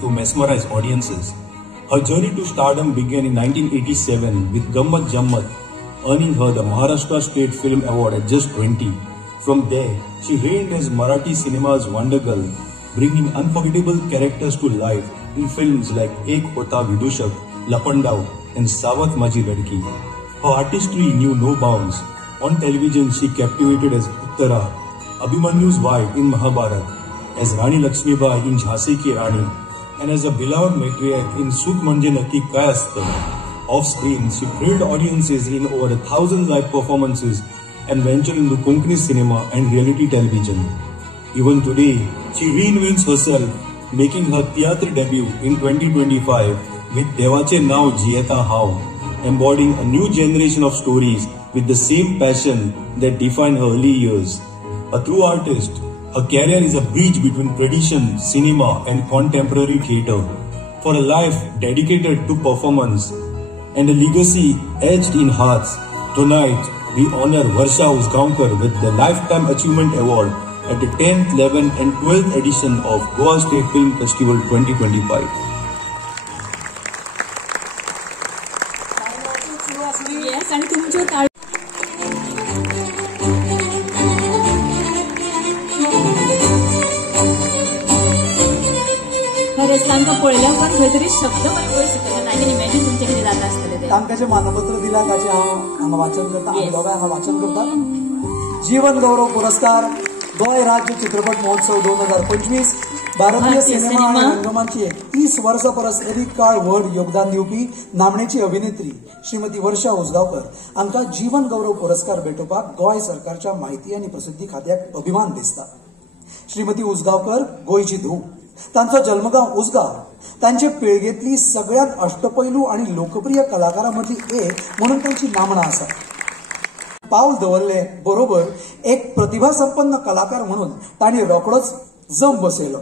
to mesmerize audiences. Her journey to stardom began in 1987 with Gammat Jammat, earning her the Maharashtra State Film Award at just 20. From there, she reigned as Marathi cinema's wonder girl, bringing unforgettable characters to life in films like Ek Hota Vidushak, Lapandao, and Sawat Maji Ladki. Her artistry knew no bounds. On television, she captivated as Uttara, Abhimanyu's wife in Mahabharat, as Rani Lakshmibai in Jhansi Ki Rani, and as a beloved matriarch in Sukh Manje Nakki Kai Astan. Off screen, she thrilled audiences in over 1,000 live performances and ventured into Konkani cinema and reality television. Even today, she reinvents herself, making her theatre debut in 2025 with Devache Nav Jiyeta How, embodying a new generation of stories with the same passion that defined her early years. A true artist, her career is a bridge between tradition, cinema, and contemporary theatre. For a life dedicated to performance and a legacy etched in hearts, tonight we honor Varsha Usgaonkar with the Lifetime Achievement Award at the 10th, 11th, and 12th edition of Goa State Film Festival 2025. Yes, and तुमचो खरंच तांकां पळयल्या उपरांत खंय तरी शब्द म्हाका वयर सुचना. आय कॅन इमॅजिन तुमचें कितें जाता आसतलें तें. तांकां जें मानपत्र दिलां ताचें हांव हांगा वाचन करता. आमी दोगांय हांगा वाचन करता. जीवन गौरव पुरस्कार गोंय राज्य चित्रपट महोत्सव 2025 भारतीय सिनेमा आणि रंगमंचाची 30 वर्सां परस अधिक काळ व्हड योगदान दिवपी नामनेची अभिनेत्री श्रीमती वर्षा उसगांवकर हांकां जीवन गौरव पुरस्कार भेटोवपाक गोंय सरकारच्या माहिती आनी प्रसिद्धी खात्याक अभिमान दिसता. श्रीमती उसगांवकर गोंयची धूव. तांचो जन्मगांव उसगांव तांचे पिळगेंतली सगळ्यांत अष्टपैलू आणि लोकप्रिय कलाकारां मदली एक म्हणून तांची नामना आसा. पावल दवरले बरोबर एक प्रतिभासंपन्न कलाकार म्हणून तांणी रोखडोच जम बसयलो.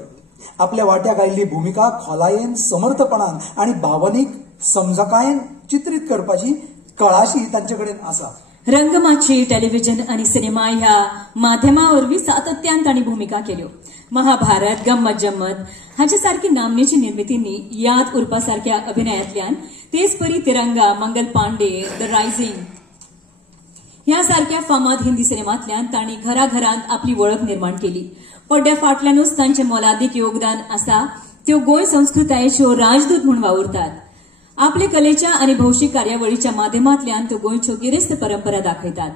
आपल्या वाट्याक आयिल्ली भुमिका खोलायेन, समर्थपणान आणि भावनीक समजकायेन चित्रीत करपाची कळाशी तांचे कडेन आसा. रंगमाची, टेलिव्हिजन आणि सिनेमा ह्या माध्यमावरवीं सातत्यान तांणी भूमिका केल्यो. महाभारत, गम्मत जम्मत हाचे सारकी नामनेची निर्मितींनी याद उरपा सारख्या अभिनयातल्यान तेच परी तिरंगा, मंगल पांडे, द रायझिंग ह्या सारख्या फामाद हिंदी सिनेमांतल्यान तांणी घराघरांत आपली वळख निर्माण केली. पड्ड्या फाटल्यानूच तांचे मोलादीक योगदान आसा. त्यो गोंय संस्कृतायेच्यो राजदूत म्हूण वावुरतात. आपले कलेच्या आणि भौशीक कार्यावळीच्या माध्यमांतल्यान त्यो गोंयच्यो गिरेस्त परंपरा दाखयतात.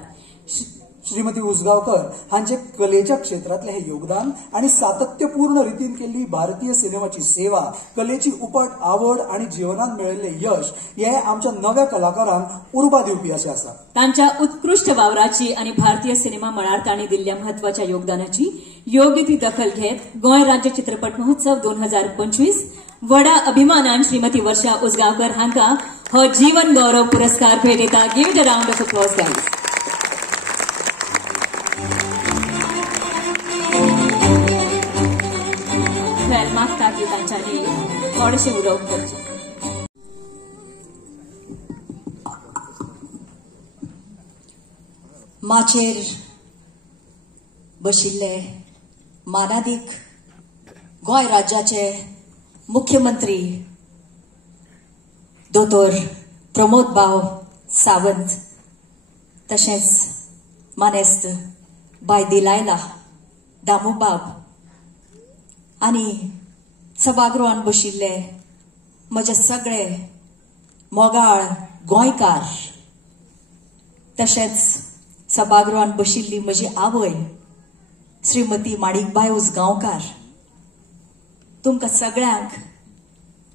श्रीमती उसगांवकर हांचे कलेच्या क्षेत्रातले हे योगदान आणि सातत्यपूर्ण रितीन केल्ली भारतीय सिनेमाची सेवा, कलेची उपट आवड आणि जीवनात मेळिल्ले यश हे आमच्या नव्या कलाकारांक उर्बा दिवपी अशें आसा. तांच्या उत्कृष्ट वावराची आणि भारतीय सिनेमा मळार तांणी दिल्ल्या म्हत्वाच्या योगदानाची योग्य ती दखल घेत गोंय राज्य चित्रपट महोत्सव 2025 व्हडा अभिमानान श्रीमती वर्षा उसगांवकर हांकां हो जीवन गौरव पुरस्कार भेट दिता. Give it a round of applause guys. मागता की तांच्यांनी थोडेशे उलोवप करचें. माचेर बशिल्ले मानादीक गोंय राज्याचे मुख्यमंत्री दोतोर प्रमोद भाव सावंत तशेंच मानेस्त बाय दिलायला दामूबाब आनी सभागृहान बशिल्ले म्हजे सगळे मोगाळ गोंयकार तशेंच सभागृहान बशिल्ली म्हजी आवय श्रीमती माणिकबाई उसगांवकार तुमकां सगळ्यांक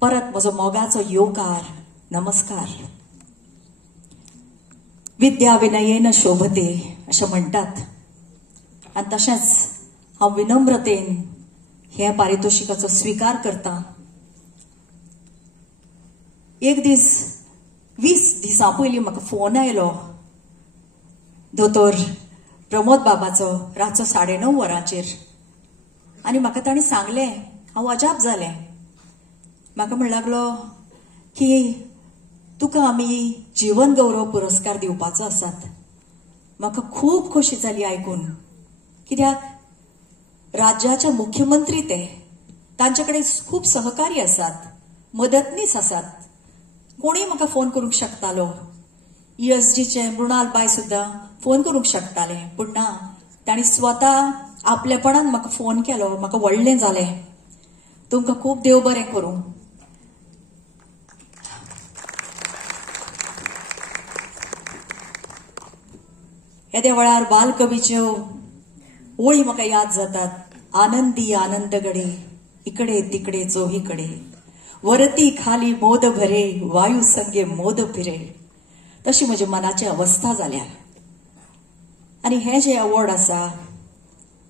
परत म्हजो मोगाचो येवकार नमस्कार. विद्या विनयेन शोभते अशें म्हणटात आनी तशेंच हांव विनम्रतेन हे पारितोषिकाचो स्वीकार करता. एक दीस 20 दिसां पयलीं म्हाका फोन आयलो दोतोर प्रमोद बाबाचो रातचो 9:30 वरांचेर आनी म्हाका ताणें सांगलें. हांव अजाप जालें. म्हाका म्हणूंक लागलो की तुका आमी जीवन गौरव पुरस्कार दिवपाचो आसात. म्हाका खूब खोशी जाली आयकून, कित्याक राज्याचे मुख्यमंत्री ते तांचे कडेन खूब सहकारी आसात, मदतनीस आसात. कोणीय म्हाका फोन करूंक शकतालो. ESGचे मृणाल बाय सुद्दां फोन करूंक शकताले, पूण ना, तांणी स्वता आपलेपणान म्हाका फोन केलो. म्हाका व्हडलें जालें. तुमकां खूब देव बरें करूं. येद्या वेळार बालकवीच्यो ओळी म्हाका याद जातात. आनंदी आनंदगडे, इकडे तिकडे चोहीकडे, वरती खाली मोद भरे, वायू संगे मोद फिरे. तशी म्हजी मनाची अवस्था जाल्या. आनी हे जे अवॉर्ड आसा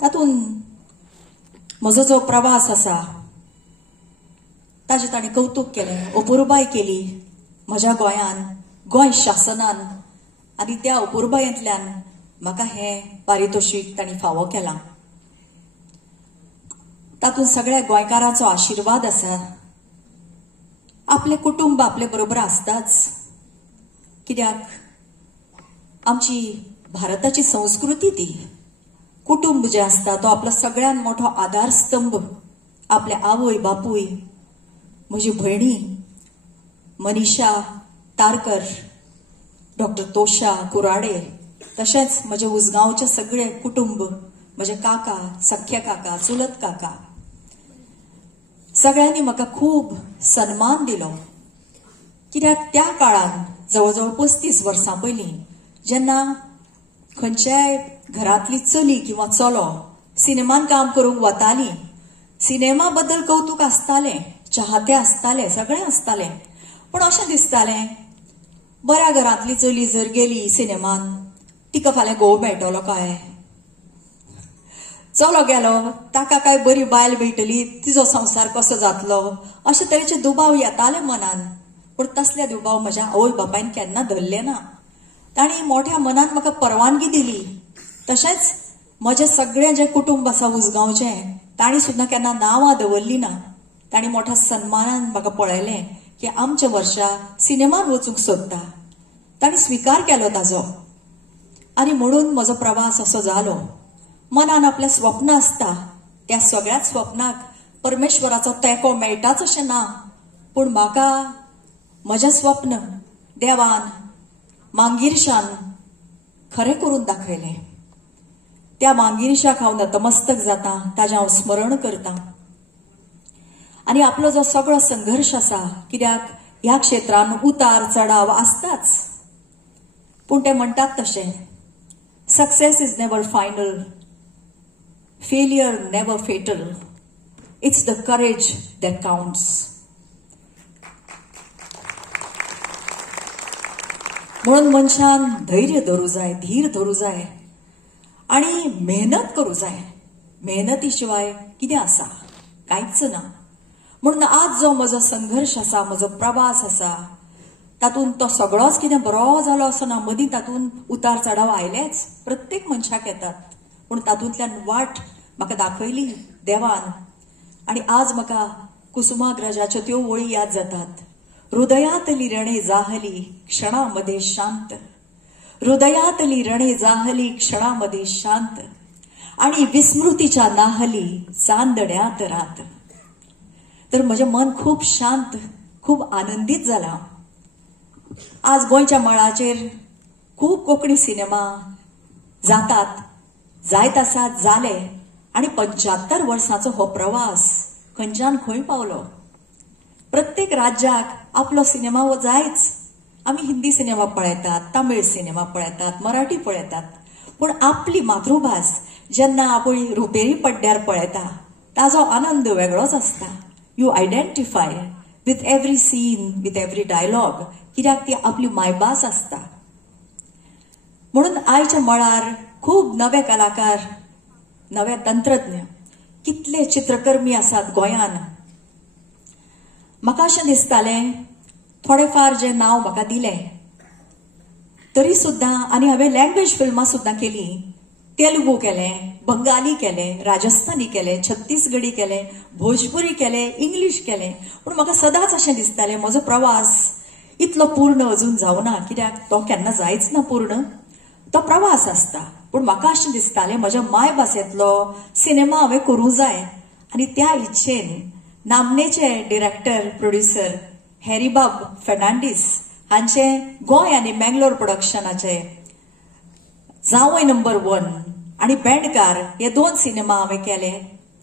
तातूंत म्हजो जो प्रवास आसा ताजें ताणें कौतुक केलें, अपुरबाय केली म्हज्या गोंयान, गोंय शासनान. आनी त्या अपुरबायेंतल्यान म्हाका हें पारितोशीक तांणी फावो केलां. तातूंत सगळ्या गोंयकारांचो आशिर्वाद आसा. आपले कुटुंब आपले बरोबर आसताच. कित्याक आमची भारताची संस्कृती ती. कुटुंब जे आसता तो आपलो सगळ्यात मोठो आधारस्तंभ. आपले आवय बापूय, म्हजी भयणी मनीषा तारकर, डॉक्टर तोशा कुराडे, तशेंच म्हजे उसगांवचे सगळे कुटुंब, म्हजे काका, सख्खे काका, चुलत काका, सगळ्यांनी म्हाका खूब सन्मान दिलो. कित्याक त्या काळान जवळजवळ 35 वर्सां पयलीं जेन्ना खंयच्याय घरांतली चली किंवा चलो सिनेमान काम करूंक वताली, सिनेमा बद्दल कौतुक आसतालें, चाहते आसताले, सगळें आसतालें. पूण अशें दिसतालें बऱ्या घरांतली चली जर गेली सिनेमान, तिका फाल्यां घोव मेळटलो काय, चलो गेलो ताका काय बरी बायल मेळटली, तिजो संसार कसो जातलो, अशे तरेचे दुबाव येताले मनान. पूण तसले दुबाव म्हज्या आवय बापायन केन्ना धरले ना. तांणी मोठ्या मनान म्हाका परवानगी दिली. तशेंच म्हजें सगळें जें कुटुंब आसा उसगांवचें, तांणी सुद्दां केन्ना नांवां दवरलीं ना. तांणी मोठ्या सन्मानान म्हाका पळयलें की आमचे वर्षा सिनेमान वचूंक सोदता. तांणी स्विकार केलो ताजो. आनी म्हणून म्हजो प्रवास असो जालो. मनान आपलें स्वप्न आसता, त्या सगळ्याच स्वप्नाक परमेश्वराचो तेंको मेळटाच अशें ना. पूण म्हाका म्हजें स्वप्न देवान मांगीरशान खरें करून दाखयलें. त्या मांगीरशाक हांव नतमस्तक जाता, ताजें हांव स्मरण करतां. आनी आपलो जो सगळो संघर्श आसा, कित्याक ह्या क्षेत्रान उतार चढाव आसताच, पूण ते म्हणटात तशें, success is never final, failure never fatal, it's the courage that counts. म्हणून मनशान धैर्य धरूं जाय, धीर धरूं जाय आनी मेहनत करूं जाय. मेहनती शिवाय कितें आसा? कांयच ना. म्हणून आज जो म्हजो संघर्श आसा, म्हजो प्रवास आसा, तातूंत तो सगळोच कितें बरो जालो असो ना. मदीं तातूंत उतार चढाव आयलेच, प्रत्येक मनशाक येतात. पूण तातूंतल्यान वाट म्हाका दाखयली देवान. आनी आज म्हाका कुसुमाग्रजाच्यो त्यो वळी याद जातात. हृदयातली रणे जाहली क्षणामध्ये शांत, हृदयातली रणे जाहली क्षणामध्ये शांत, आणि विस्मृतीच्या नाहली चांदण्यात रात. तर म्हजें मन खूब शांत, खूब आनंदीत जालां. आज गोंयच्या मळाचेर खूब कोंकणी सिनेमा जातात, जायत आसात, जाले. आनी 75 वर्सांचो हो प्रवास खंयच्यान खंय पावलो. प्रत्येक राज्याक आपलो सिनेमा हो जायच. आमी हिंदी सिनेमा पळयतात, तमीळ सिनेमा पळयतात, मराठी पळयतात, पूण आपली मातृभास जेन्ना आपूण रुपेरी पड्ड्यार पळयता ताजो आनंद वेगळोच आसता. You identify with every scene, with every dialogue, कित्याक ती आपली मायभास आसता. म्हणून आयच्या मळार खूब नवे कलाकार, नवे तंत्रज्ञ, कितले चित्रकर्मी आसात गोंयान. म्हाका अशें दिसतालें थोडेफार जे नांव म्हाका दिलें तरी सुद्दां, आनी हांवें लँग्वेज फिल्मां सुद्दां केलीं. तेलुगू केलें, बंगाली केलें, राजस्थानी केलें, छत्तीसगढी केलें, भोजपुरी केलें, इंग्लीश केलें. पूण म्हाका सदांच अशें दिसतालें म्हजो प्रवास इतलो पूर्ण अजून जावना, कित्याक तो केन्ना जायच ना पूर्ण. तो प्रवास आसता. पूण म्हाका अशें दिसतालें म्हज्या मायभासेंतलो सिनेमा हांवें करूं जाय. आनी त्या इच्छेन नामनेचे डिरेक्टर प्रोड्युसर हॅरीबाब फेर्नांडीस हांचे गोंय आनी मँगलोर प्रोडक्शनाचे जावय नंबर 1 आनी बँडकार हे 2 सिनेमा हांवें केले.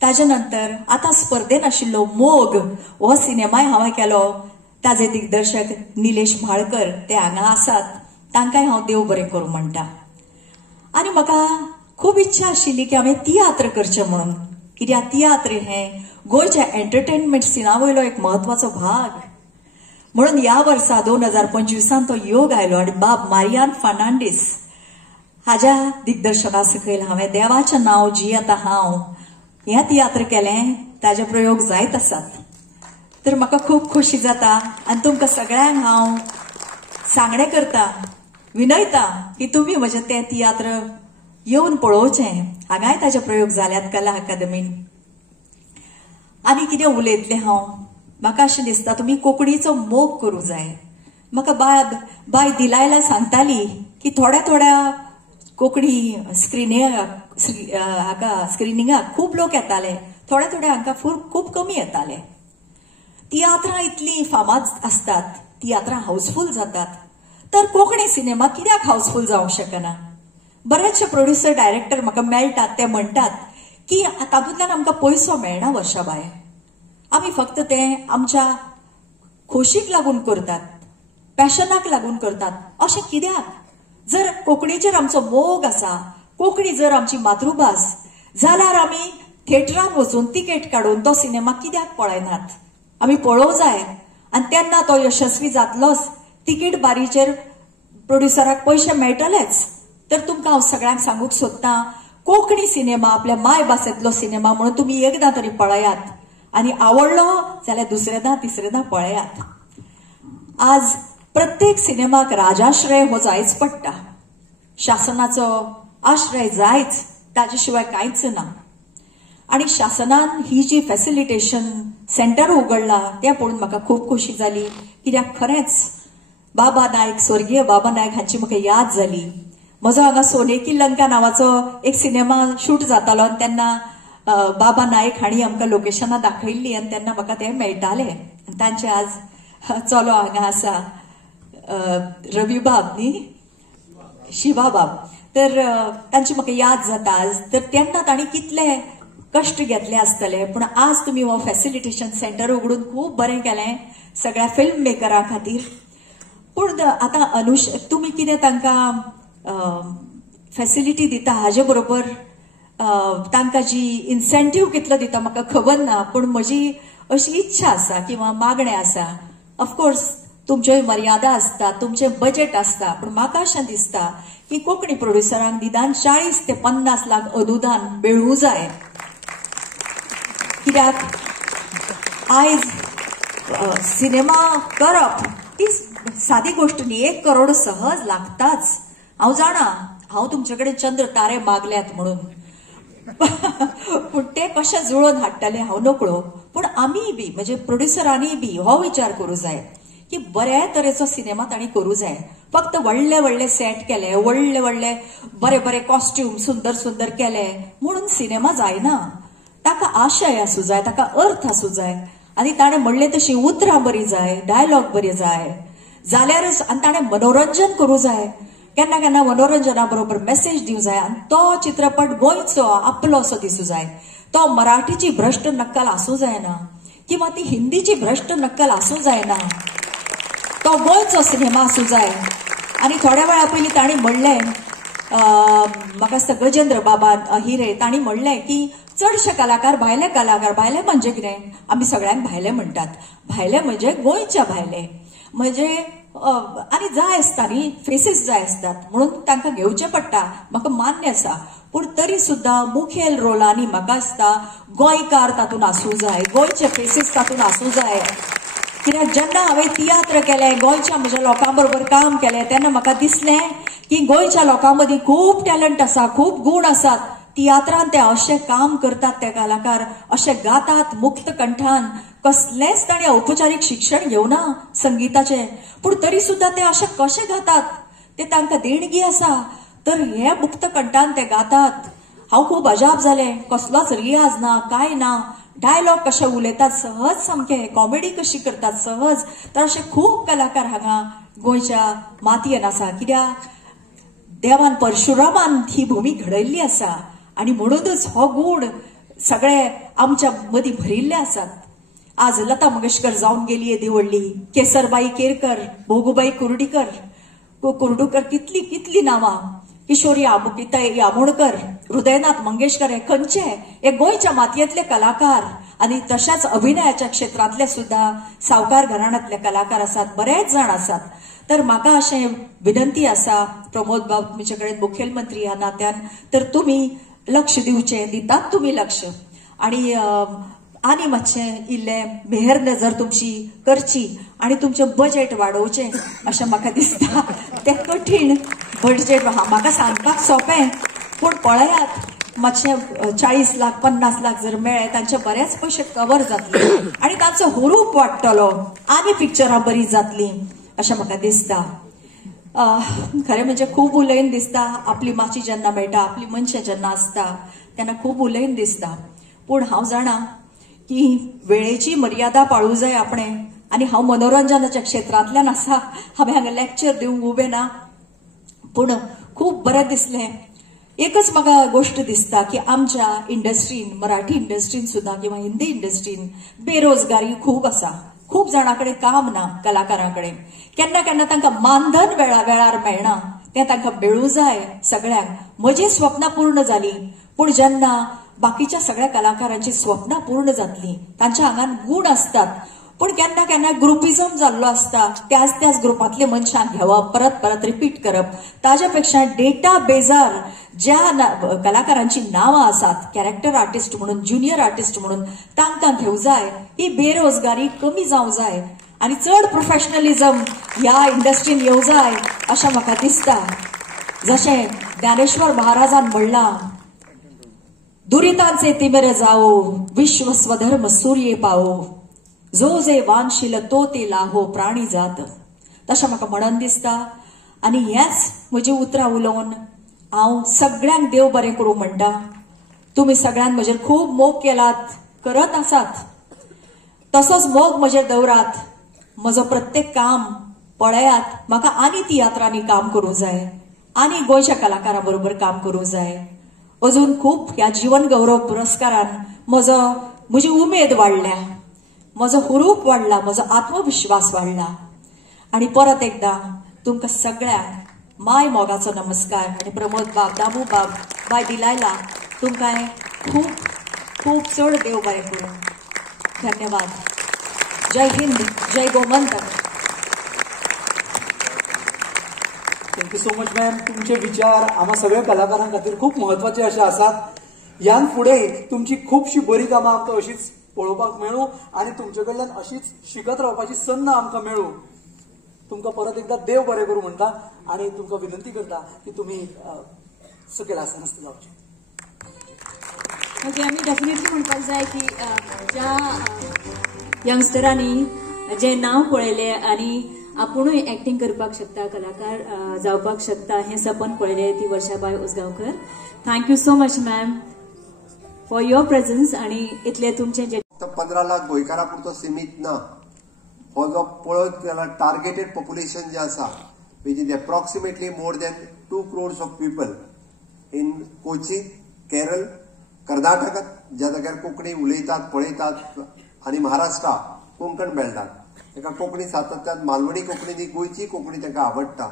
ताजे नंतर आतां स्पर्धेन आशिल्लो मोग हो सिनेमाय हांवें केलो. ताजे दिग्दर्शक निलेश म्हाळकर ते हांगा आसात, तांकांय हांव देव बरें करूं म्हणटा. आनी म्हाका खूब इच्छा आशिल्ली की हांवें तियात्र करचें म्हणून, कित्याक तियात्र हें गोंयच्या एंटरटेनमेंट सिनावयलो एक म्हत्वाचो भाग. म्हणून ह्या वर्सा 2025 तो योग आयलो आनी बाब मारियान फर्नांडीस हाज्या दिग्दर्शना सकयल हांवें देवाचें नांव जियेता हांव हें तियात्र केलें. ताजे प्रयोग जायत आसात. तर म्हाका खूब खोशी जाता आनी तुमकां सगळ्यांक हांव सांगणें करता, विनयता की तुमी म्हजें तें तियात्र येवन पळोवचें. हांगाय ताजे प्रयोग जाल्यात कला अकादमीन. आनी कितें उलयतलें हांव, म्हाका अशें दिसता तुमी कोंकणीचो मोग करूं जाय. म्हाका बाय दिलायला सांगताली की थोड्या कोंकणी स्क्रिनिंगाक खूब लोक येताले, थोड्या हांकां खूब कमी येताले. तियात्रां इतली फामाद असतात, तियात्रां हाऊसफुल जातात, तर कोंकणी सिनेमा कित्याक हाऊसफुल जावंक शकना. बरेचशे प्रोड्युसर डायरेक्टर म्हाका मेळटात, ते म्हणटात की तातूंतल्यान आमकां पयसो मेळना वर्षाबाय, आमी फक्त तें आमच्या खोशीक लागून करतात, पॅशनाक लागून करतात. अशें कित्याक? जर कोंकणीचेर आमचो मोग आसा, कोंकणी जर आमची मातृभास, जाल्यार आमी थिएटरान वचून तिकेट काडून तो सिनेमा कित्याक पळयनात? आमी पळोवं जाय आनी तेन्ना तो यशस्वी जातलोच. तिकीट बारीचेर प्रोड्युसराक पयशे मेळटलेच. तर तुमकां हांव सगळ्यांक सांगूंक सोदतां, कोंकणी सिनेमा आपल्या मायभासेंतलो सिनेमा म्हणून तुमी एकदां तरी पळयात आनी आवडलो जाल्यार दुसरेदां तिसरेदां पळयात. आज प्रत्येक सिनेमाक राजाश्रय हो जायच पडटा. शासनाचो आश्रय जायच, ताजे शिवाय कांयच ना. आनी शासनान ही जी फॅसिलिटेशन सेंटर उगडला तें पळोवन म्हाका खूब खोशी जाली. कित्याक खरेंच बाबा नायक, स्वर्गीय बाबा नायक हांची म्हाका याद जाली. म्हजो हांगा सोनेकी लंका नांवाचो एक सिनेमा शूट जातालो आनी तेन्ना बाबा नायक हांणी आमकां लोकेशनां दाखयल्ली आनी तेन्ना म्हाका तें मेळटालें. तांचे आज चलो हांगा आसा, रविबाब न्ही, शिवाबाब. तर तांची म्हाका याद जाता आज. तर तेन्ना तांणी कितले कश्ट घेतले आसतले, पूण आज तुमी हो फॅसिलिटेशन सेंटर उगडून खूब बरें केलें सगळ्या फिल्म मेकरां खातीर. पूण आतां तुमी कितें तांकां फॅसिलिटी दिता हाजे बरोबर तांकां जी इन्सेंटीव कितलो दिता म्हाका खबर ना, पूण म्हजी अशी इच्छा आसा किंवा मागणें आसा. ऑफकोर्स तुमच्योय मर्यादा आसता, तुमचें बजेट आसता, पूण म्हाका अशें दिसता की कोंकणी प्रोड्युसरांक निदान 40 ते 50 लाख अनुदान मेळूं जाय. कित्याक आयज सिनेमा करप ती सादी गोष्ट न्ही. 1 करोड सहज लागताच. हांव जाणा, हांव तुमचे कडेन चंद्र तारे मागल्यात म्हणून, पूण ते कशें जुळोवन हाडटले हांव नकळो. पूण आमी बी म्हणजे प्रोड्युसरांनी बी हो विचार करूं जाय की बऱ्या तरेचो सिनेमा तांणी करूं जाय. फक्त व्हडले सेट केले, व्हडले बरे कॉस्ट्यूम सुंदर केले म्हणून सिनेमा जायना. ताका आशय आसूं जाय, ताका अर्थ आसूं जाय. आनी ताणें म्हणलें तशी उतरां बरी जाय, डायलॉग बरे जाय जाल्यारच. आनी ताणें मनोरंजन करूं जाय, केन्ना मनोरंजना बरोबर मेसेज दिवं जाय. आनी तो चित्रपट गोंयचो आपलो असो दिसूं जाय. तो मराठीची भ्रश्ट नक्कल आसूं जायना किंवा ती हिंदीची भ्रश्ट नक्कल आसूं जायना. तो गोंयचो सिनेमा आसूं जाय. आनी थोड्या वेळा पयलीं तांणी म्हणलें, म्हाका दिसता गजेंद्र बाबा हिरे, तांणी म्हणलें की चडशे कलाकार भायले म्हणजे कितें, आमी सगळ्यांक भायले म्हणटात. भायले म्हणजे गोंयच्या भायले म्हणजे आनी जाय आसता न्ही, फेसीस जाय असतात म्हणून तांकां घेवचें पडटा, म्हाका मान्य आसा. पूण तरी सुद्दां मुखेल रोलांनी म्हाका दिसता गोंयकार तातूंत आसूं जाय, गोंयचे फेसीस तातूंत आसूं जाय. कित्याक जेन्ना हांवें तियात्र केलें, गोंयच्या म्हज्या लोकां बरोबर काम केलें, तेन्ना म्हाका दिसलें की गोंयच्या लोकां मदीं खूब टॅलंट आसा, खूब गूण आसात. तियात्रांत ते अशें काम करतात, ते कलाकार अशें गातात मुक्त कंठान. कसलेंच ताणें औपचारीक शिक्षण घेवना संगीताचें, पूण तरी सुद्दां ते अशें कशें गातात, ते तांकां देणगी आसा. तर हे मुक्त कंठान ते गातात. हांव खूब अजाप जालें, कसलोच रियाज ना, काय ना. डायलॉग कशे उलयतात सहज सामके, कॉमेडी कशी करतात सहज. तर असे खूप कलाकार हांगा गोंयच्या मातयेन आसा. कित्याक देवान परशुरामान ही भूमी घडयल्ली आसा आणि म्हणूनच हो गूण सगळे आमच्या मदीं भरिल्ले आसात. आज लता मंगेशकर जावन गेली येदी व्हडली, केसरबाई केरकर, भोगूबाई कुर्डूकर, कितली कितली नांवां, किशोरी आमोणकर, हृदयनाथ मंगेशकर, हे खंयचे हे गोंयच्या मातयेंतले कलाकार. आणि तशाच अभिनयाच्या क्षेत्रांतले सुद्धा सावकार घराण्यांतले कलाकार आसात, बरेच जाण आसात. तर म्हाका अशें विनंती आसा प्रमोद बाब तुमचे कडेन मुखेलमंत्री ह्या नात्यान, तर तुमी लक्ष दिवचें, दितात तुमी लक्ष, आणि मातशें इल्लें मेहर नजर तुमची करची आणि तुमचें बजेट वाडोवचें अशें म्हाका दिसता. तें कठीण बजेट म्हाका सांगपाक सोंपें, पूण पळयात मातशें 40 लाख 50 लाख जर मेळ्ळे तांचे बरेच पयशे कवर जातले आणि तांचो हुरूप वाडटलो आनी पिक्चरां बरी जातलीं अशें म्हाका दिसता. खरें म्हणजे खूब उलयन दिसता. आपली माची जेन्ना मेळटा, आपली मनशां जेन्ना आसता तेन्ना खूब उलयन दिसता. पूण हांव जाणा की वेळेची मर्यादा पाळूं जाय आपणें. आनी हांव मनोरंजनाच्या क्षेत्रांतल्यान आसा, हांवें हांगा लॅक्चर दिवंक उबें ना, पूण खूब बरें दिसलें. एकच म्हाका गोश्ट दिसता की आमच्या इंडस्ट्रीन, मराठी इंडस्ट्रीन सुद्दां किंवा हिंदी इंडस्ट्रीन बेरोजगारी खूब आसा. खूब जाणां कडेन काम ना कलाकारां कडेन. केन्ना केन्ना तांकां मानधन वेळार मेळना, तें तांकां मेळूं जाय सगळ्यांक. म्हजी स्वप्नां पूर्ण जालीं, पूण जेन्ना बाकीच्या सगळ्या कलाकारांची स्वप्नां पूर्ण जातलीं, तांच्या आंगान गूण असतात, पूण केन्ना केन्ना ग्रुपिझम जाल्लो आसता, त्याच ग्रुपांतले मनशांक घेवप, परत परत रिपीट करप. ताज्या पेक्षा डेटा बेजार ज्या कलाकारांची नांवां आसात, कॅरेक्टर आर्टिस्ट म्हणून, ज्युनियर आर्टिस्ट म्हणून, तांकां घेवं जाय. ही बेरोजगारी कमी जावं जाय आनी चड प्रोफेशनलिझम ह्या इंडस्ट्रीन येवं जाय अशें म्हाका दिसता. जशें ज्ञानेश्वर महाराजान म्हणलां, दुरितांचे तिमिर जावो, विश्व स्वधर्म सूर्ये पावो, जो जे वानशील तो ते लाहो प्राणी जात. तशें म्हाका म्हणन दिसता. आनी हेच म्हजी उतरां उलोवन हांव सगळ्यांक देव बरें करूं म्हणटा. तुमी सगळ्यांनी म्हजेर खूब मोग केलात, करत आसात, तसोच मोग म्हजेर दवरात. म्हजो प्रत्येक काम पळयात. म्हाका आनी तियात्रांनी काम करूं जाय, आनी गोंयच्या कलाकारां बरोबर काम करूं जाय. अजून खूब ह्या जीवन गौरव पुरस्कारान म्हजी उमेद वाडल्या, म्हजो हुरूप वाडला, म्हजो आत्मविश्वास वाडला. आणि परत एकदा तुमकां सगळ्यांक माय मोगाचो नमस्कार. आणि प्रमोद बाब, दामू बाब, बाय दिलायला, तुमकां खूब खूब चड देव बरें करूं. धन्यवाद. जय हिंद, जय Gomantak. Thank you so much ma'am. तुमचे विचार आम्हा सगळ्या कलाकारां खातीर खूप महत्वाचे असे आसात. ह्यान फुडें तुमची खूबशी बरी कामां आमकां अशीच पळोवपाक मेळूं आणि तुमचे कडल्यान अशीच शिकत रावपाची संद आमकां मेळूं. तुमकां परत एकदा देव बरें करूं म्हणटा आणि तुमकां विनंती करता की तुमी सकयल आसनस्थ जावचे. म्हणजे आमी डेफिनेटली म्हणपाक जाय की ज्या यंगस्टरांनी जे नाव पळयले आनी आपुणूय एक्टिंग करपाक शकता, कलाकार जावपाक शकता, हे सपन पळयले ती वर्षाबाई Usgaonkar. Thank you so much ma'am for your presence. आणि इतले तुमचे जे 15 लाख गोंयकारां पुरतो सीमित ना. हो जो पळयत जाल्यार टार्गेटेड पॉप्युलेशन जे आसा, which is approximately more than 2 crores of people in Kochi, Kerala, कर्नाटकात ज्या जाग्यार कोंकणी उलयतात, पळयतात, आनी महाराष्ट्रा कोंकण बेल्टात. ताका कोंकणी सातत्यान मालवणी कोंकणी न्ही, गोंयची कोंकणी ताका आवडटा.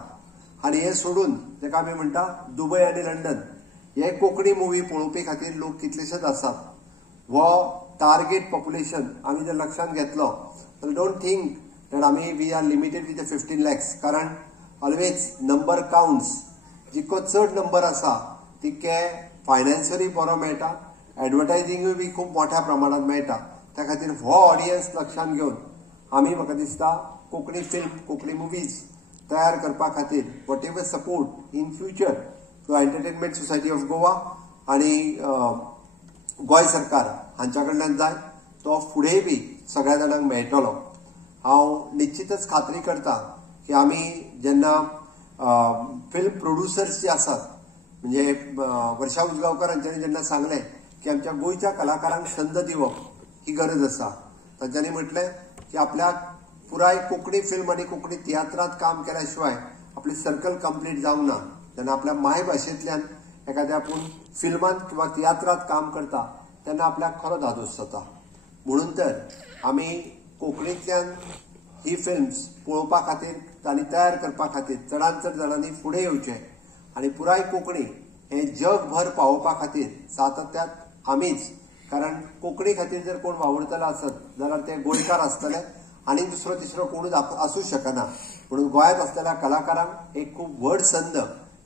आनी हे सोडून जाका आमी म्हणटा दुबय आनी लंडन, हे कोंकणी मुवी पळोवपी खातीर लोक कितलेशेच आसात. हो टार्गेट पॉप्युलेशन आमी जर लक्षांत घेतलो तर डोंट थिंक दॅट आमी we are limited with 15 lakhs. कारण ऑलवेज नंबर काउंट्स. जितको चड नंबर आसा तितके फायनान्शियली बरो मेळटा, एडवर्टायझिंगूय बी खूब मोठ्या प्रमाणात मेळटा. त्या खातीर हो ऑडियन्स लक्षांत घेवन आमी म्हाका दिसता कोंकणी फिल्म, कोंकणी मुवीज तयार करपा खातीर whatever support in future to entertainment society of Goa आनी गोंय सरकार हांच्या कडल्यान जाय तो फुडेंय बी सगळ्या जाणांक मेळटलो. हांव निश्चितच खात्री करता की आमी जेन्ना फिल्म प्रोड्युसर्स जे आसात, म्हणजे वर्षा उसगांवकर हांच्यांनी जेन्ना सांगलें की आमच्या गोंयच्या कलाकारांक संद दिवप, ही गरज आसा. तांच्यांनी म्हटलें की आपल्याक पुराय कोंकणी फिल्म आनी कोंकणी तियात्रांत काम केल्या शिवाय आपली सर्कल कंप्लीट जावंक ना. जेन्ना आपल्या मायभाशेंतल्यान एखाद्या आपूण फिल्मांत किंवा तियात्रांत काम करता तेन्ना आपल्याक खरो धादोस जाता. म्हणून तर आमी कोंकणींतल्यान ही फिल्म्स पळोवपा खातीर आनी तयार करपा खातीर चडांत चड जाणांनी फुडें येवचें आनी पुराय कोंकणी हें जगभर पावोवपा खातीर सातत्यान आमीच, कारण कोंकणी खातीर जर कोण वावुरतलो आसत जाल्यार ते गोंयकार आसतले आनी दुसरो तिसरो कोणूच आसूंक शकना. म्हणून गोंयांत आसलेल्या कलाकारांक एक खूब व्हड संद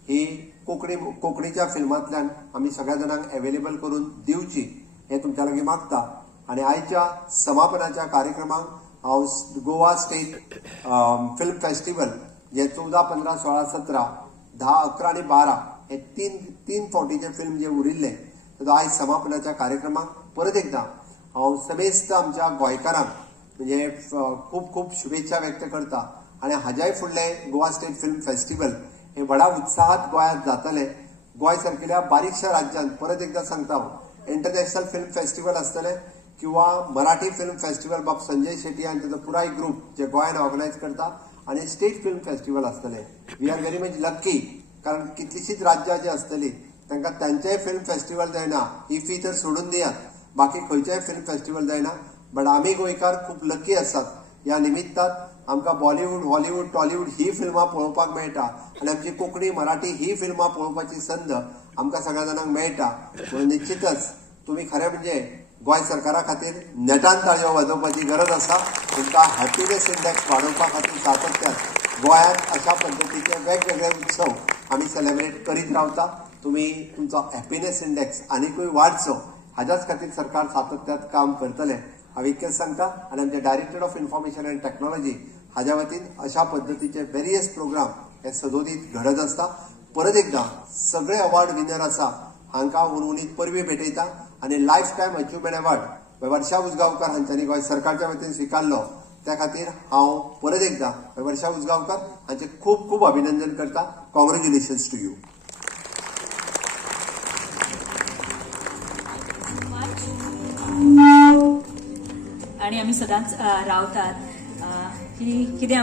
ही कोंकणीच्या फिल्मांतल्यान आमी सगळ्या जाणांक अवेलेबल करून दिवची हें तुमच्या लागीं मागता. आनी आयच्या समापनाच्या कार्यक्रमाक हांव गोवा स्टेट फिल्म फेस्टिवल जे 14, 15, 16, 17, 10, 11 आनी 12 हे तीन फावटीचे फिल्म जे उरिल्ले ताचो आयज समापनाच्या कार्यक्रमाक परत एकदां हांव समेस्त आमच्या गोंयकारांक म्हणजे खूब खूब शुभेच्छा व्यक्त करता. आनी हाज्याय फुडलें गोवा स्टेट फिल्म फेस्टिवल हे व्हडा उत्साहात गोंयांत जातलें. गोंय सारकेल्या बारीकशा राज्यांत परत एकदां सांगता हांव इंटरनॅशनल फिल्म फेस्टिवल आसतलें किंवा मराठी फिल्म फेस्टिवल बाब संजय शेट्टी आनी ताचो पुराय ग्रूप जे गोंयांत ऑर्गनायज करता आनी स्टेट फिल्म फेस्टिवल आसतलें. We are very much lucky, कारण कितलीशींच राज्यां जी आसतलीं तांकां तांचेय फिल्म फेस्टिवल जायना. ही फी तर सोडून दियात, बाकी खंयचेय फिल्म फेस्टिवल जायना. बट आमी गोंयकार खूब लकी आसात. ह्या निमित्तान आमकां बॉलिवूड, हॉलिवूड, टॉलिवूड ही फिल्मां पळोवपाक मेळटा आनी आमची कोंकणी, मराठी ही फिल्मां पळोवपाची संद आमकां सगळ्या जाणांक मेळटा. म्हणून निश्चितच तुमी खरें म्हणजे गोंय सरकारा खातीर नेटान ताळयो वाजोवपाची गरज आसा. तुमकां हॅपीनेस इंडेक्स वाडोवपा खातीर सातत्यान गोंयांत अशा पद्दतीचे वेगवेगळे उत्सव आमी सेलिब्रेट करीत रावता. तुमी तुमचो हॅपीनेस इंडेक्स आनीकूय वाडचो हाच्याच खातीर सरकार सातत्यान काम करतलें हांव इतकेंच सांगता. आनी आमचे director of information end technology हाज्या वतीन अशा पद्दतीचे वेरियस प्रोग्राम हे सदोदीत घडत आसता. परत एकदां सगळे अवॉर्ड विनर आसा हांकां उर्वरित परबी भेटयता आनी लायफ टायम अचिव्हमेंट अवॉर्ड वर्षा उजगांवकर हांच्यांनी गोंय सरकारच्या वतीन स्विकारलो त्या खातीर हांव परत एकदां वर्षा उजगांवकर हांचे खूब खूब अभिनंदन करता. Congratulations to you. आणि आम्ही सदांच रावतात की कितें